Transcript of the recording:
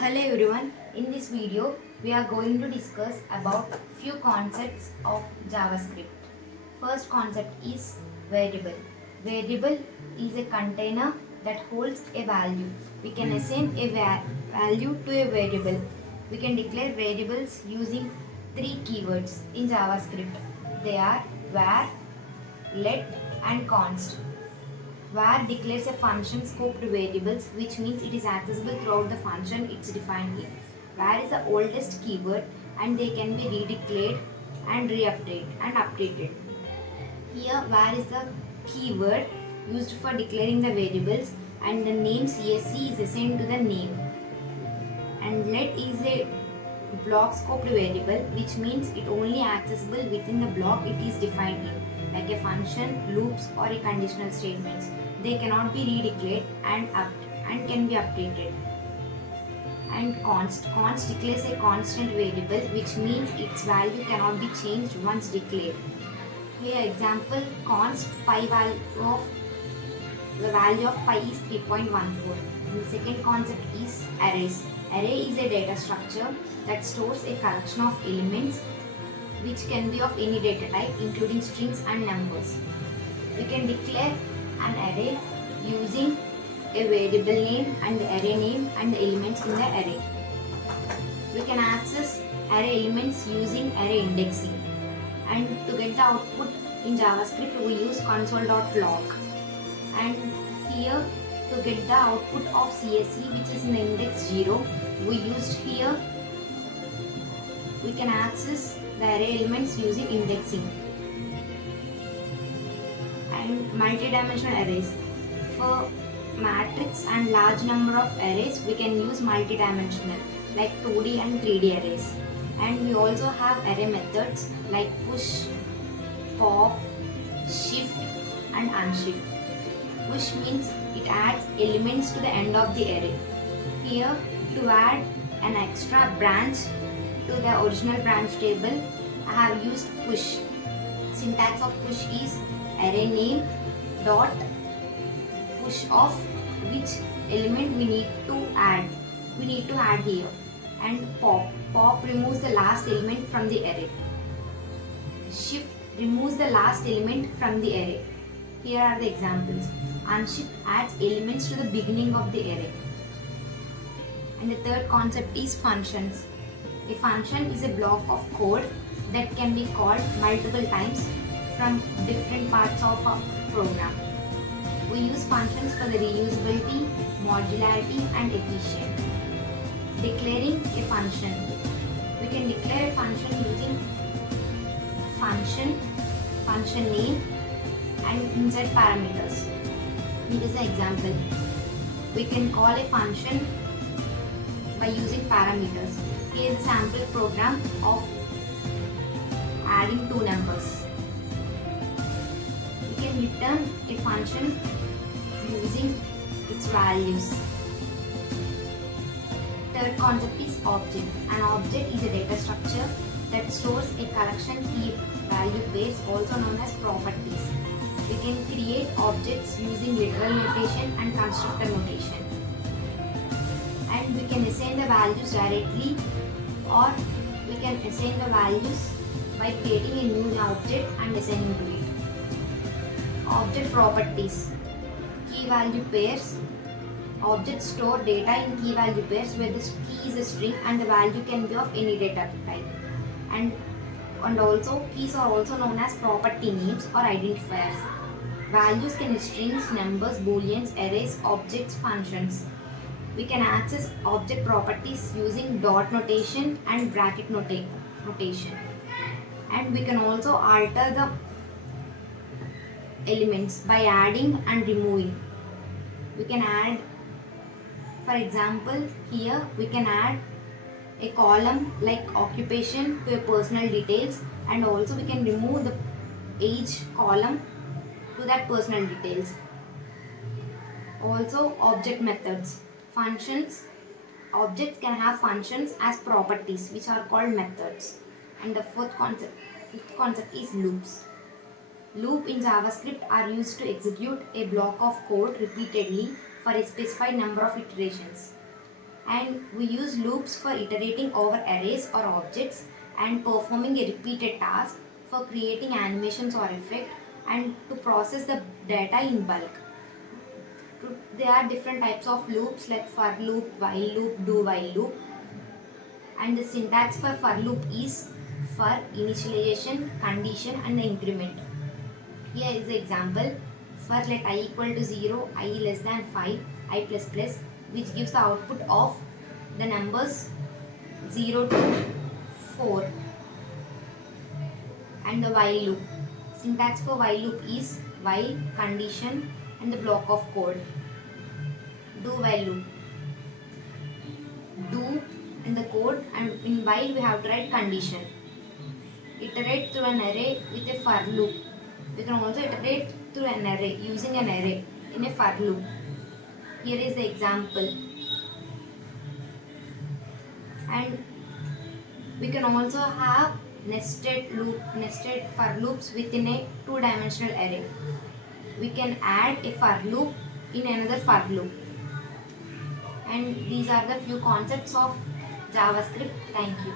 Hello everyone, in this video we are going to discuss about few concepts of JavaScript. First concept is variable. Variable is a container that holds a value. We can assign a value to a variable. We can declare variables using three keywords in JavaScript. They are var, let and const. Var declares a function scoped variables, which means it is accessible throughout the function it's defined in. Var is the oldest keyword and they can be redeclared and updated. Here var is the keyword used for declaring the variables and the name CSC is assigned to the name. And let is a block scoped variable, which means it only accessible within the block it is defined in, like a function, loops or a conditional statements. They cannot be redeclared and can be updated. And const declares a constant variable, which means its value cannot be changed once declared. Here example, const the value of pi is 3.14. The second concept is arrays. Array is a data structure that stores a collection of elements which can be of any data type, including strings and numbers. We can declare an array using a variable name and the array name and the elements in the array. We can access array elements using array indexing. And to get the output in JavaScript, we use console.log. And here to get the output of CSC, which is in the index 0, we used here. We can access the array elements using indexing. And multidimensional arrays. For matrix and large number of arrays, we can use multidimensional like 2D and 3D arrays. And we also have array methods like push, pop, shift and unshift. Push means it adds elements to the end of the array. Here, to add an extra branch to the original branch table, I have used push. Syntax of push is array name dot push of which element we need to add. We need to add here. And pop. Pop removes the last element from the array. Shift removes the last element from the array. Here are the examples. Unshift adds elements to the beginning of the array. And the third concept is functions. A function is a block of code that can be called multiple times from different parts of a program. We use functions for the reusability, modularity and efficiency. Declaring a function. We can declare a function using function name and insert parameters. Here is an example. We can call a function by using parameters. Here is a sample program of adding two numbers. We can return a function using its values. Third concept is object. An object is a data structure that stores a collection key value pairs, also known as properties. We can create objects using literal notation and constructor notation. And we can assign the values directly, or we can assign the values by creating a new object and assigning to it. Object properties. Key value pairs. Objects store data in key value pairs where the key is a string and the value can be of any data type. And also keys are also known as property names or identifiers. Values can be strings, numbers, booleans, arrays, objects, functions. We can access object properties using dot notation and bracket notation. And we can also alter the elements by adding and removing. We can add, for example, here we can add a column like occupation to a personal details, and also we can remove the age column to that personal details. Also object methods. Functions. Objects can have functions as properties which are called methods. And the fifth concept is loops. Loop in JavaScript are used to execute a block of code repeatedly for a specified number of iterations. And we use loops for iterating over arrays or objects and performing a repeated task, for creating animations or effect, and to process the data in bulk. There are different types of loops like for loop, while loop, do while loop. And the syntax for loop is for initialization, condition and increment. Here is the example. For let I equal to 0, I less than 5, I plus plus, which gives the output of the numbers 0 to 4. And the while loop. Syntax for while loop is while, condition and the block of code. Do while loop. Do in the code, and in while we have to write condition. Iterate through an array with a for loop. We can also iterate through an array using an array in a for loop. Here is the example. And we can also have nested for loops within a two-dimensional array. We can add a for loop in another for loop. And these are the few concepts of JavaScript. Thank you.